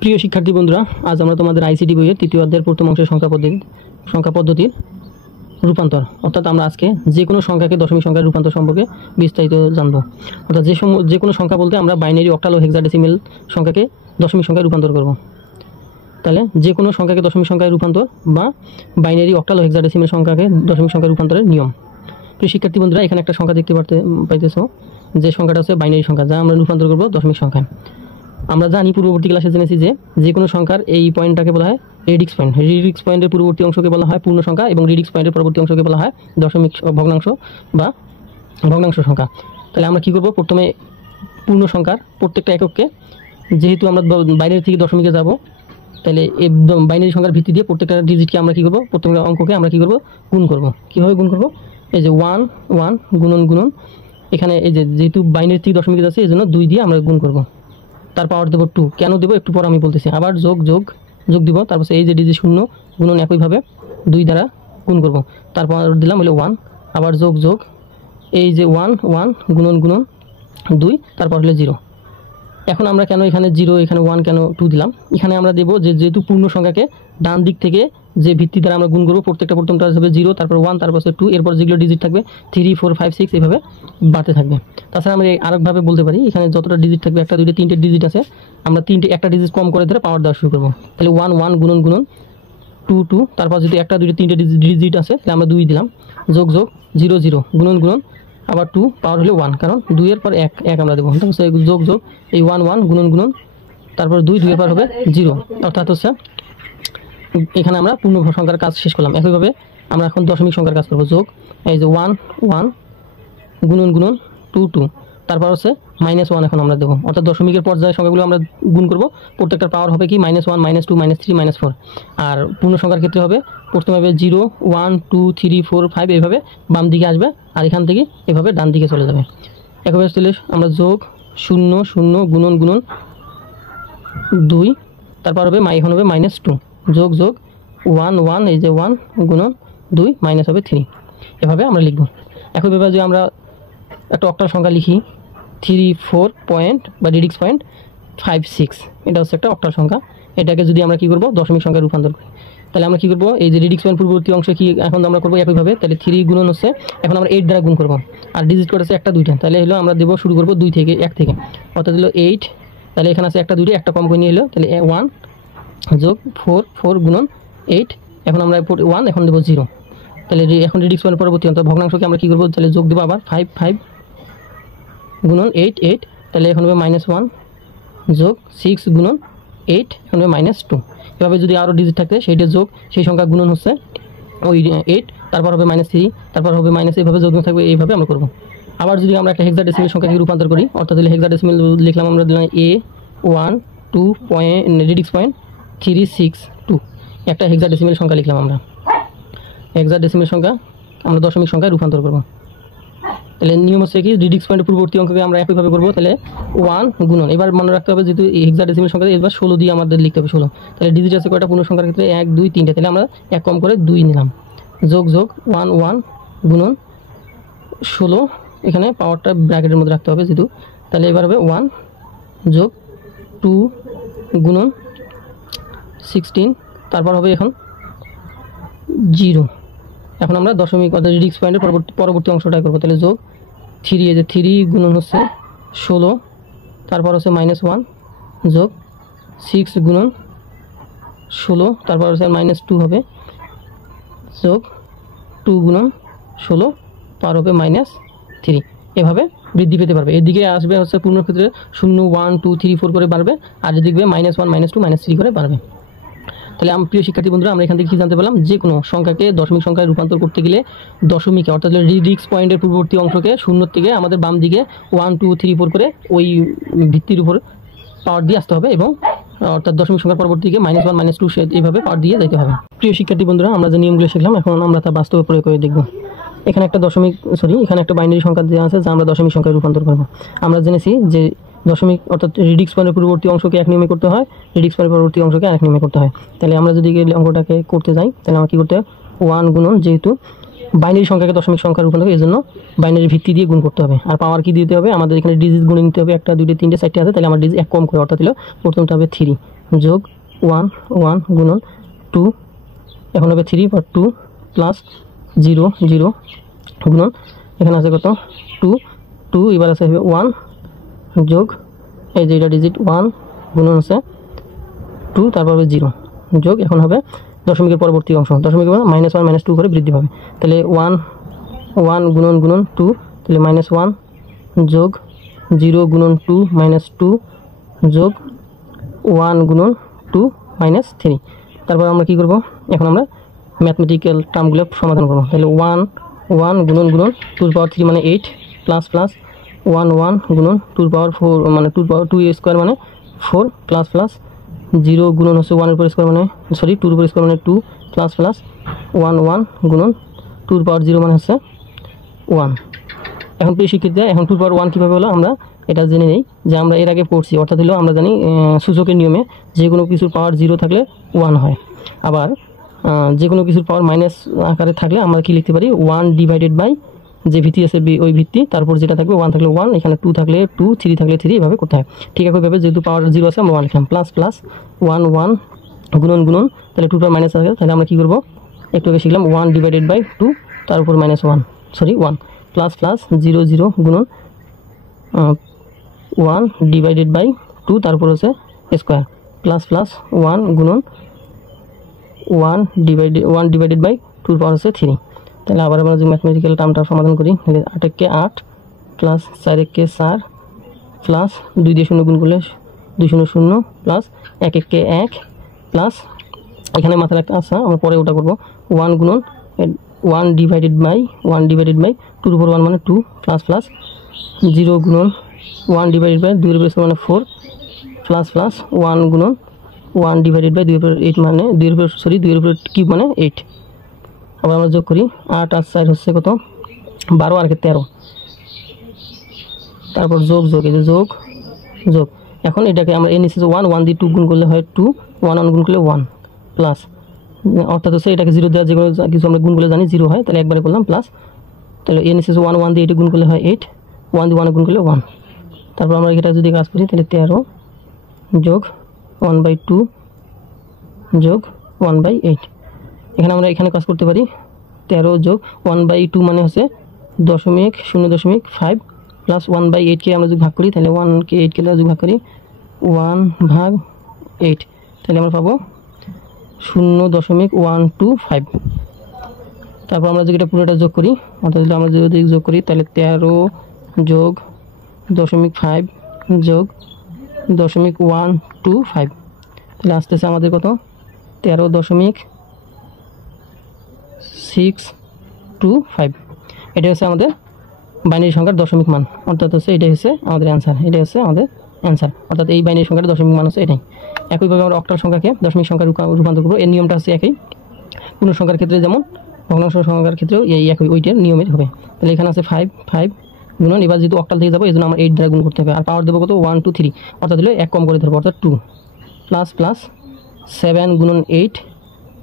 প্রিয় শিক্ষার্থী বন্ধুরা, আজ আমরা তোমাদের আইসিটি বইয়ের তৃতীয় অধ্যায়ের প্রথম অংশের সংখ্যা পদ্ধতির রূপান্তর অর্থাৎ আমরা আজকে যে কোনো সংখ্যাকে দশমিক সংখ্যার রূপান্তর সম্পর্কে বিস্তারিত জানব। অর্থাৎ যে কোনো সংখ্যা বলতে আমরা বাইনারি, অক্টাল ও হেক্সাডেসিমেল সংখ্যাকে দশমিক সংখ্যায় রূপান্তর করব। তাহলে যে কোনো সংখ্যাকে দশমিক সংখ্যায় রূপান্তর বা বাইনারি, অক্টাল ও হেক্সাডেসিমেল সংখ্যাকে দশমিক সংখ্যায় রূপান্তরের নিয়ম। প্রিয় শিক্ষার্থী বন্ধুরা, এখানে একটা সংখ্যা দেখতে পাইতেছো, যে সংখ্যাটা হচ্ছে বাইনারি সংখ্যা, যা আমরা রূপান্তর করব দশমিক সংখ্যায়। আমরা জানি, পূর্ববর্তী ক্লাসে জেনেছি যে কোনো সংখ্যার এই পয়েন্টটাকে বলা হয় রেডিক্স পয়েন্ট। রেডিক্স পয়েন্টের পূর্ববর্তী অংশকে বলা হয় পূর্ণ সংখ্যা এবং রেডিক্স পয়েন্টের পরবর্তী অংশকে বলা হয় দশমিক ভগ্নাংশ বা ভগ্নাংশ সংখ্যা। তাহলে আমরা কী করব, প্রথমে পূর্ণ সংখ্যার প্রত্যেকটা এককে, যেহেতু আমরা বাইনারি থেকে দশমিকে যাব, তাহলে এই বাইনারি সংখ্যার ভিত্তি দিয়ে প্রত্যেকটা ডিজিটকে আমরা কী করব, প্রত্যেকটা অঙ্ককে আমরা কী করব, গুণ করব। কীভাবে গুণ করব? এই যে 1 1 গুণন, এখানে এই যেহেতু বাইনারি থেকে দশমিকে যাচ্ছে, এই জন্য 2 দিয়ে আমরা গুণ করব। তার পাওয়ার দেবো 2। কেন দেবো একটু পর আমি বলতেছি। আবার যোগ দিব, তারপর এই যে ডিজিট 0 গুণন একইভাবে 2 দ্বারা গুণ করব। তারপর দিলাম হলো 1, আবার যোগ এই যে 1 1 গুণন 2, তারপর হলো 0। এখন আমরা কেন এখানে 0, এখানে 1, কেন 2 দিলাম? এখানে আমরা দেবো যেহেতু পূর্ণ সংখ্যাকে ডান দিক থেকে যে ভিত্তি দ্বারা আমরা গুণ করবো, প্রথমটা হবে 0, তারপর 1, তারপর 2, এরপর যেগুলো ডিজিট থাকবে 3 4 5 6 এইভাবে বাড়তে থাকবে। তাছাড়া আমরা আরেকভাবে বলতে পারি, এখানে যতটা ডিজিট থাকবে, 1 2 3টে ডিজিট আছে, আমরা একটা ডিজিট কম করে ধরে পাওয়ার দেওয়া শুরু করবো। তাহলে 1 1 গুণন 2 2, তারপর যদি 1 2 3টে ডিজিট আছে, তাহলে আমরা 2 দিলাম, যোগ 0 0 গুণন আবার 2, পাওয়ার হলে 1, কারণ 2 এর পর 1 আমরা দেবো। যোগ এই 1 1 গুণন, তারপর 2 2 এর পর হবে 0, অর্থাৎ হচ্ছে এখানে আমরা পূর্ণ সংখ্যার কাজ শেষ করলাম। একইভাবে আমরা এখন দশমিক সংখ্যার কাজ করবো। যোগ এই যে 1 1 গুণন 2 2, তারপর হচ্ছে -1 এখন আমরা দেবো, অর্থাৎ দশমিকের পর্যায়ে সংখ্যাগুলো আমরা গুণ করব। প্রত্যেকটার পাওয়ার হবে কি -1 -2 -3 -4। আর পূর্ণ সংখ্যার ক্ষেত্রে হবে প্রথমে হবে 0 1 2 3 4 5, এইভাবে বাম দিকে আসবে, আর এখান থেকে এভাবে ডান দিকে চলে যাবে। একইভাবে চলে আমরা যোগ 0 0 গুণন 2, তারপর হবে এখন হবে -2, যোগ 1 1, এই যে 1 গুণন 2, মাইনাস হবে 3। এভাবে আমরা লিখব। একইভাবে যদি আমরা একটা অক্টাল সংখ্যা লিখি 3 4 পয়েন্ট বা রেডিক্স পয়েন্ট 5 6, এটা হচ্ছে একটা অক্টাল সংখ্যা। এটাকে যদি আমরা কী করব, দশমিক সংখ্যায় রূপান্তর করি, তাহলে আমরা কী করব, এই যে রেডিক্স পয়েন্ট পূর্ববর্তী অংশ কি এখন আমরা করবো একইভাবে। তাহলে 3 গুণন হচ্ছে, এখন আমরা 8 দ্বারা গুণ করবো, আর ডিজিট করেছে 1টা 2টা, তাহলে হলো আমরা দেবো শুরু করবো 2 থেকে 1 থেকে, অর্থাৎ হলো 8। তাহলে এখানে আছে 1টা 2টা, একটা কম করে নিয়ে এলো, তাহলে 1 যোগ 4 4 গুণন 8, এখন আমরা 1 এখন দেবো 0। তাহলে এখন রেডিক্স পয়েন্ট পরবর্তী অন্তর ভগ্নাংশকে আমরা কী করবো, তাহলে যোগ দেবো আবার 5 5 গুণন 8 8, তাহলে এখন হবে -1 যোগ 6 গুণন 8, এখন হবে -2। এভাবে যদি আরও ডিজিট থাকে সেইটা যোগ, সেই সংখ্যা গুণন হচ্ছে ওই 8, তারপর হবে -3, তারপর হবে এইভাবে যোগ থাকবে, এইভাবে আমরা করবো। আবার যদি আমরা একটা হেক্সাডেসিমেল সংখ্যাকে রূপান্তর করি, অর্থাৎ হেক্সাডেসিমেল লিখলাম, আমরা দিলাম A1 2 পয়েন্ট রেডিক্স পয়েন্ট 3 6 2, একটা হেক্সাডেসিমেল সংখ্যা লিখলাম। আমরা হেক্সাডেসিমেল সংখ্যা আমরা দশমিক সংখ্যায় রূপান্তর করব। তাহলে নিয়ম হচ্ছে কি, রেডিক্স পয়েন্টের পূর্ববর্তী অঙ্ককে আমরা একইভাবে করবো। তাহলে 1 গুণন, এবার মনে রাখতে হবে যেহেতু হেক্সাডেসিমেল সংখ্যা, এবার 16 দিয়ে আমাদের লিখতে হবে 16। তাহলে ডিজিট আছে কয়টা পূর্ণ সংখ্যার ক্ষেত্রে, 1 2 3টে, তাহলে আমরা 1 কম করে 2 নিলাম, যোগ 1 1 গুণন 16, এখানে পাওয়ারটা ব্র্যাকেটের মধ্যে রাখতে হবে যেহেতু। তাহলে এবার হবে 1 যোগ 2 গুণন 16, তারপর হবে এখন 0। এখন আমরা দশমিক অর্থাৎ রেডিক্স পয়েন্টের পরবর্তী অংশটাই করবো। তাহলে যোগ 3, এই যে 3 গুণন হচ্ছে 16, তারপর হচ্ছে -1 যোগ 6 গুণন 16, তারপর হচ্ছে -2 হবে, যোগ 2 গুণন 16, পার হবে -3। এভাবে বৃদ্ধি পেতে পারবে। এদিকে আসবে হচ্ছে পূর্ণ ক্ষেত্রে 0 1 2 3 4 করে বাড়বে, আর এদিকে -1 -2 -3 করে বাড়বে। তাহলে প্রিয় শিক্ষার্থী বন্ধুরা, আমরা এখান থেকে কী জানতে পারলাম, যে কোনো সংখ্যাকে দশমিক সংখ্যায় রূপান্তর করতে গেলে দশমিকে, অর্থাৎ রেডিক্স পয়েন্টের পূর্ববর্তী অংশকে 0 থেকে আমাদের বাম দিকে 1 2 3 4 করে ওই ভিত্তির উপর পাওয়ার দিয়ে আসতে হবে, এবং অর্থাৎ দশমিক সংখ্যার পরবর্তী দিকে -1 -2 এইভাবে পাওয়ার দিয়ে যেতে হবে। প্রিয় শিক্ষার্থী বন্ধুরা, আমরা যে নিয়মগুলো শিখলাম, এখন আমরা তা বাস্তবে প্রয়োগ করে দেখব। এখানে একটা এখানে একটা বাইনারি সংখ্যা দেওয়া আছে, যা আমরা দশমিক সংখ্যায় রূপান্তর করব। আমরা জেনেছি যে দশমিক অর্থাৎ রেডিক্স পয়েন্টের পূর্ববর্তী অংশকে 1 নিয়মে করতে হয়, রেডিক্স পয়েন্টের পরবর্তী অংশকে আরেক নিয়মে করতে হয়। তাহলে আমরা যদি অঙ্কটাকে করতে যাই, তাহলে আমরা কী করতে হয়, 1 গুণন, যেহেতু বাইনারি সংখ্যাকে দশমিক সংখ্যা রূপান্তর করে, এই জন্য বাইনারি ভিত্তি দিয়ে গুণ করতে হবে। আর পাওয়ার কি দিতে হবে, আমাদের এখানে ডিজিট গুণে নিতে হবে, 1 2 3 4 আছে, তাহলে আমার ডিজিট 1 কম করে, অর্থাৎ হলো প্রথমটা হবে 3 যোগ 1 1 গুণন 2, এখন হবে 3 বা 2 প্লাস 0 0 গুণন এখানে আছে কত 2 2, এবার আছে 1 যোগ এই যে এটা ডিজিট 1 গুণন আছে 2, তারপর হবে 0 যোগ, এখন হবে দশমিকের পরবর্তী অংশ, দশমিকের -1 -2 করে বৃদ্ধি পাবে, তাহলে 1 1 গুণন গুণন 2, তাহলে -1 যোগ 0 গুণন 2 -2 যোগ 1 গুণন 2 -3। তারপর আমরা কি করব, এখন আমরা ম্যাথমেটিক্যাল টার্মগুলো সমাধান করব। তাহলে 1 1 গুণন গুণন 2 পাওয়ার 3 মানে 8 প্লাস প্লাস 1 1 গুণন 2 পাওয়ার 4 মানে 2 পাওয়ার 2 স্কোয়ার মানে 4 প্লাস প্লাস 0 গুণন হচ্ছে 1 এর উপর স্কোয়ার মানে 2 এর উপর স্কোয়ার মানে 2 প্লাস প্লাস 1 1 গুণন 2 পাওয়ার 0 মানে হচ্ছে 1। এখন প্রিয় শিক্ষার্থীরা, এখন 2 পাওয়ার 1 কীভাবে হলো আমরা এটা জেনে নেই, যে আমরা এর আগে পড়ছি, অর্থাৎ হলো আমরা জানি সূচকের নিয়মে যে কোনো কিছুর পাওয়ার 0 থাকলে 1 হয়, আবার যে কোনো কিছুর পাওয়ার মাইনাস আকারে থাকলে আমরা কি লিখতে পারি 1 ডিভাইডেড বাই যে ভিত্তি আছে ওই ভিত্তি, তারপর যেটা থাকবে 1 থাকলে 1, এখানে 2 থাকলে 2, 3 থাকলে 3, এভাবে করতে হয়। ঠিক একইভাবে যেহেতু পাওয়ার 0 আছে আমরা 1 লিখলাম, প্লাস প্লাস 1 1 গুণন গুণন, তাহলে 2 পাওয়ার মাইনাস আছে, তাহলে আমরা কী করবো একটু আগে শিখলাম 1 ডিভাইডেড বাই 2, তার উপর -1 প্লাস প্লাস 0 0 গুণন 1 ডিভাইডেড বাই 2, তারপর হচ্ছে স্কোয়ার, প্লাস প্লাস 1 গুণন 1 ডিভাইডেড বাই 2 পাওয়ার হচ্ছে 3। তাহলে আবার আমরা যে ম্যাথমেটিক্যাল টার্মটা সমাধান করি, তাহলে 8 কে 8 প্লাস 4 কে 4 প্লাস 2 দিয়ে 0 গুণ করলে 2 0 0 প্লাস 1 কে 1 প্লাস এখানে মাথায় রাখতে আসা আমরা পরে ওটা করবো 1 গুণন 1 ডিভাইডেড বাই 2 উপর 1 মানে 2 প্লাস প্লাস 0 গুণন 1 ডিভাইডেড বাই 2 এর উপর মানে 4 প্লাস প্লাস 1 গুণন 1 ডিভাইডেড বাই 2 এর উপর 8 মানে 2 এর উপর কিউব মানে 8। আবার আমরা যোগ করি 8 আর 4 হচ্ছে কত 12 আর 13, তারপর যোগ যোগ এই যে যোগ যোগ, এখন এটাকে আমরা এর নিচে 1 1 দিয়ে 2 গুণ করলে হয় 2, 1 1 গুণ করলে 1 প্লাস, অর্থাৎ হচ্ছে এটাকে 0 দেওয়া যেগুলো কিছু আমরা গুণ করলে জানি 0 হয়, তাহলে একবারে করলাম প্লাস, তাহলে এর নিচে 1 1 দিয়ে এটা গুণ করলে হয় 8, 1 দিয়ে 1 গুণ করলে 1, তারপর আমরা এটা যদি কাজ করি তাহলে 13 যোগ 1/2 যোগ 1/8, এখানে আমরা এখানে কাজ করতে পারি 13 যোগ 1/2 মানে হচ্ছে 0.5 প্লাস 1/8 আমরা যদি ভাগ করি, তাহলে 1 কে 8 কে যদি ভাগ করি 1/8, তাহলে আমরা পাবো 0.125। তারপর আমরা যদি এটা পুরোটা যোগ করি, অর্থাৎ আমরা যদি যোগ করি তাহলে 13 যোগ 0.5 যোগ 0.125, তাহলে আসতেছে আমাদের কত 13.625। এটা হচ্ছে আমাদের বাইনারি সংখ্যার দশমিক মান, অর্থাৎ হচ্ছে এটাই হচ্ছে আমাদের অ্যান্সার, এটাই হচ্ছে আমাদের অ্যান্সার, অর্থাৎ এই বাইনারি সংখ্যার দশমিক মান হচ্ছে এটাই। একইভাবে আমরা অক্টাল সংখ্যাকে দশমিক সংখ্যা রূপান্তর করবো, এর নিয়মটা হচ্ছে একই, পূর্ণ সংখ্যার ক্ষেত্রে যেমন ভগ্নাংশ সংখ্যার ক্ষেত্রেও এই একই ওইটার নিয়মের হবে। তাহলে এখানে আছে 5 5 গুণন, এবার যেহেতু অক্টাল থেকে যাবো এই জন্য আমরা 8 দ্বারা গুণ করতে হবে, আর পাওয়ার দেবো কত 1 2 3, অর্থাৎ হলো 1 কম করে ধরবো, অর্থাৎ 2 প্লাস প্লাস 7 গুণন 8,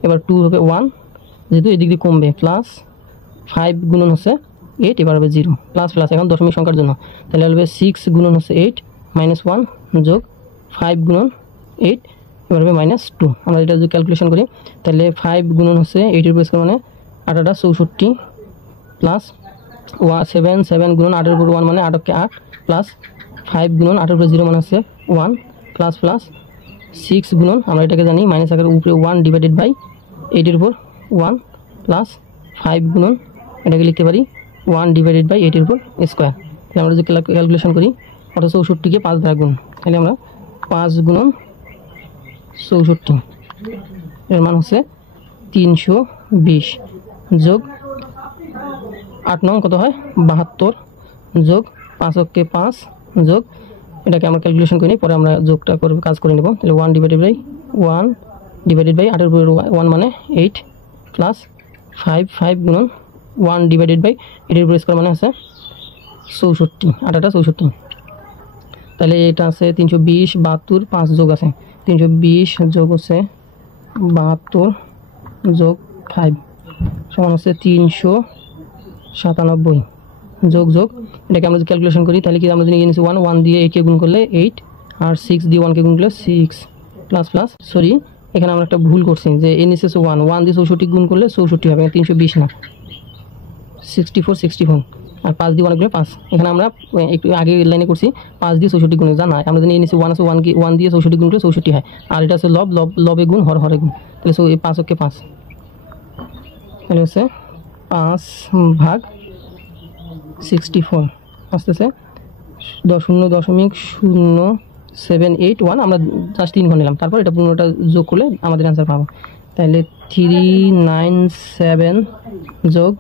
এবার 2 হবে 1, যেহেতু এদিক দিয়ে কমবে, প্লাস 5 গুণন হচ্ছে 8, এবার হবে 0 প্লাস প্লাস এখন দশমিক সংখ্যার জন্য, তাহলে হবে 6 গুণন হচ্ছে 8 -1 যোগ 5 গুণন 8, এবার হবে -2। আমরা এটা যদি ক্যালকুলেশন করি তাহলে 5 গুণন হচ্ছে 8 এর উপর স্কোয়ার মানে 8 8 64 প্লাস 7 7 গুণন 8 এর উপর 1 মানে 8 কে 8 প্লাস 5 গুণন 8 এর উপর 0 মানে হচ্ছে 1 প্লাস প্লাস 6 গুণন আমরা এটাকে জানি মাইনাস আকারের উপরে 1 ডিভাইডেড বাই 8 এর উপর 1 প্লাস 5 গুণন এটাকে লিখতে পারি 1 ডিভাইডেড বাই 8 এর উপর স্কোয়ার। তাহলে আমরা যদি ক্যালকুলেশন করি অর্থাৎ 64কে 5 দ্বারা গুণ, তাহলে আমরা 5 গুণন 64 এর মান হচ্ছে 320 যোগ 8 নং কত হয় 72 যোগ 5 কে 5 যোগ এটাকে আমরা ক্যালকুলেশন করি, পরে আমরা যোগটা করব কাজ করে নেব। তাহলে 1 ডিভাইডেড বাই 8 এর উপর 1 মানে 8 প্লাস 5 5 গুণন 1 ডিভাইডেড বাই 8 এর উপর স্কোয়ার মানে আছে 64 8 8 64, তাহলে এটা আছে 320 72 5 যোগ আছে 320 যোগ হচ্ছে 72 যোগ 5 সমান হচ্ছে 300 97 যোগ যোগ এটাকে আমরা যদি ক্যালকুলেশন করি তাহলে কি আমরা যদি নিয়ে নিছি 1 দিয়ে 8 কে গুণ করলে 8 আর 6 দিয়ে 1 কে গুণ করলে 6 প্লাস প্লাস সরি এখানে আমরা একটা ভুল করছি যে এ নিচে 1 দিয়ে 64 গুণ করলে 64 হবে 320 না 64 আর 5 দিয়ে 1 গুণে 5 এখানে আমরা একটু আগে লাইনে করছি 5 দিয়ে 64 গুণ জানা আমরা যদি নিচে 1 আছে 1 দিয়ে 64 গুণ করলে 64 হয় আর এটা আছে লবে গুণ হরে গুণ তাহলে 5 ওকে 5 তাহলে হচ্ছে 5 ভাগ 64 আসতেছে 0.0781 আমরা জাস্ট 3 ঘর নিলাম তারপর এটা পুরোটা যোগ করলে আমাদের অ্যান্সার পাবো তাহলে 397 যোগ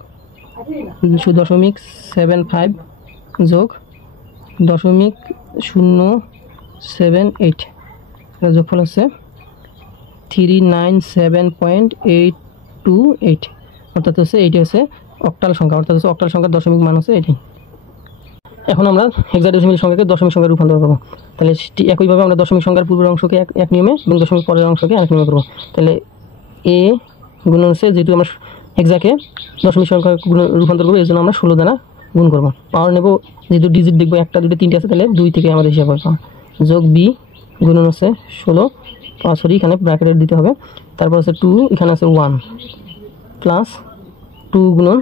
0.75 যোগ 0.078 এর যোগফল হচ্ছে 397.828 অর্থাৎ হচ্ছে এইটা হচ্ছে অক্টাল সংখ্যা অর্থাৎ হচ্ছে অক্টাল সংখ্যার দশমিক মান হচ্ছে এটাই এখন আমরা হেক্সাডেসিমাল সংখ্যাকে দশমিক সংখ্যায় রূপান্তর করব তাহলে একইভাবে আমরা দশমিক সংখ্যার পূর্বের অংশকে এক নিয়মে এবং দশমিক পরের অংশকে আরেক নিয়মে করব তাহলে এ গুণন হচ্ছে যেহেতু আমরা হেক্সাকে দশমিক সংখ্যা রূপান্তর করব এই জন্য আমরা 16 দ্বারা গুণ করব পাওয়ার নেব যেহেতু ডিজিট দেখবো একটা দুটো তিনটে আছে তাহলে 2 থেকে আমাদের হিসাব হবে যোগ বি গুণন হচ্ছে 16 সরি এখানে ব্র্যাকেট দিতে হবে তারপর হচ্ছে 2 এখানে আছে 1 প্লাস 2 গুণন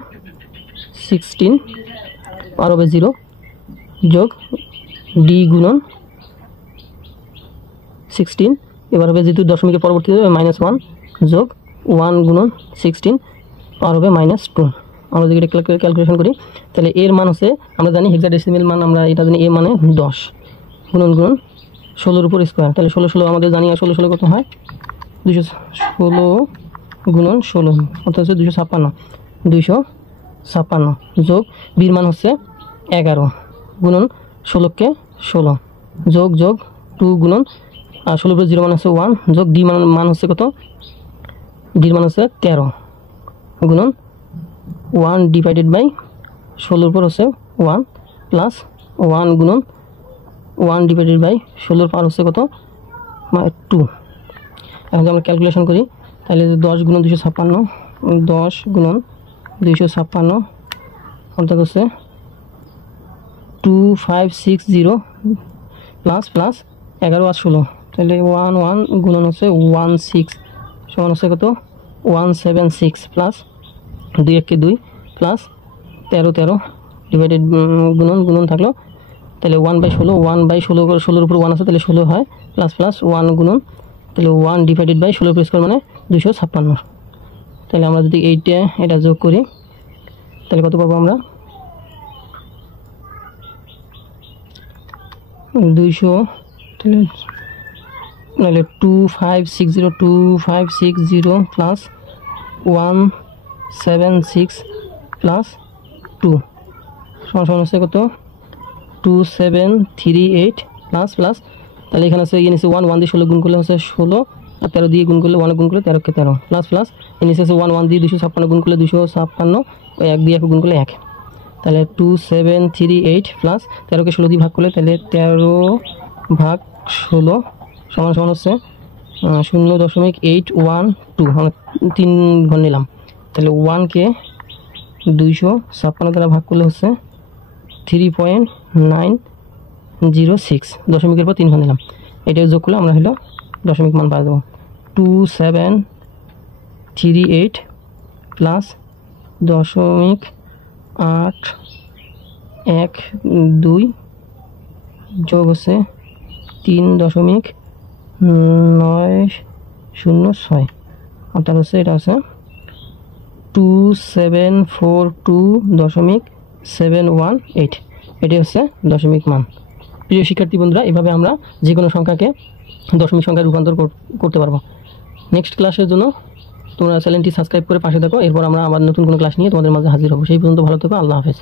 16 আর হবে 0 যোগ ডি গুণন 16 এবার হবে যেহেতু দশমিকের পরবর্তীতে হবে -1 যোগ 1 গুণন 16 আর হবে -2 আমরা যদি এটা ক্যালকুলেশন করি তাহলে এর মান হচ্ছে আমরা জানি হেক্সাডেসিমাল মান আমরা এটা জানি এ মানে 10 গুণন 16 এর উপর স্কয়ার তাহলে 16 আমাদের জানি 16 কত হয় 216 গুণন 16 অর্থাৎ হচ্ছে 256 যোগ বির মান হচ্ছে 11 গুণন 16 কে 16 যোগ যোগ 2 গুণন 16 এর 0 মান হচ্ছে 1 যোগ ডি মান হচ্ছে কত ডি মান হচ্ছে 13 গুণন 1 ডিভাইডেড বাই 16 উপর হচ্ছে 1 প্লাস 1 গুণন 1 ডিভাইডেড বাই 16 পার হচ্ছে কত 2 এখন আমরা ক্যালকুলেশন করি তাহলে 10 গুণন 256 10 গুণন 256 অর্থাৎ হচ্ছে 2560 প্লাস প্লাস 11 আর 16 তাহলে 1 গুণন হচ্ছে 16 সমান হচ্ছে কত 176 প্লাস 2 1 কে 2 প্লাস 13 ডিভাইডেড গুণন থাকলো তাহলে 1/16 1/16 এর উপর 1 আছে তাহলে 16 হয় প্লাস প্লাস 1 গুণন তাহলে 1 ডিভাইডেড বাই 16 এর স্কয়ার মানে 256 তাহলে আমরা যদি এটা যোগ করি তাহলে কত পাবো আমরা 200 তাহলে 2560 প্লাস 176 প্লাস 2 সমান হচ্ছে কত 2738 প্লাস প্লাস তাহলে এখানে আছে নিচে 1 দিয়ে 16 গুণ করলে হচ্ছে 16 আর 13 দিয়ে গুণ করলে 1 গুণ করলে 13 কে 13 প্লাস প্লাস নিচে আছে 1 দিয়ে 256 গুণ করলে 256 1 দিয়ে 1 গুণ করলে 1 তাহলে 2738 প্লাস 13 কে 16 দিয়ে ভাগ করলে তাহলে 13 ভাগ 16 সমান হচ্ছে 0.812 আমরা 3 ঘর নিলাম তাহলে 1 কে 256 দ্বারা ভাগ করলে হচ্ছে 3.906 দশমিকের পর 3 ঘর নিলাম এটা যোগ করলে আমরা হলো দশমিক মান পাওয়া যাবো 2738 প্লাস 0.812 যোগ হচ্ছে 3.906 অর্থাৎ হচ্ছে এটা আছে 2742.718 এটি হচ্ছে দশমিক মান প্রিয় শিক্ষার্থী বন্ধুরা এভাবে আমরা যে কোনো সংখ্যাকে দশমিক সংখ্যায় রূপান্তর করতে পারবো নেক্সট ক্লাসের জন্য তোমরা চ্যানেলটি সাবস্ক্রাইব করে পাশে থাকো এরপর আমরা আবার নতুন কোনো ক্লাস নিয়ে তোমাদের মাঝে হাজির হব সেই পর্যন্ত ভালো থেকো আল্লাহ হাফেজ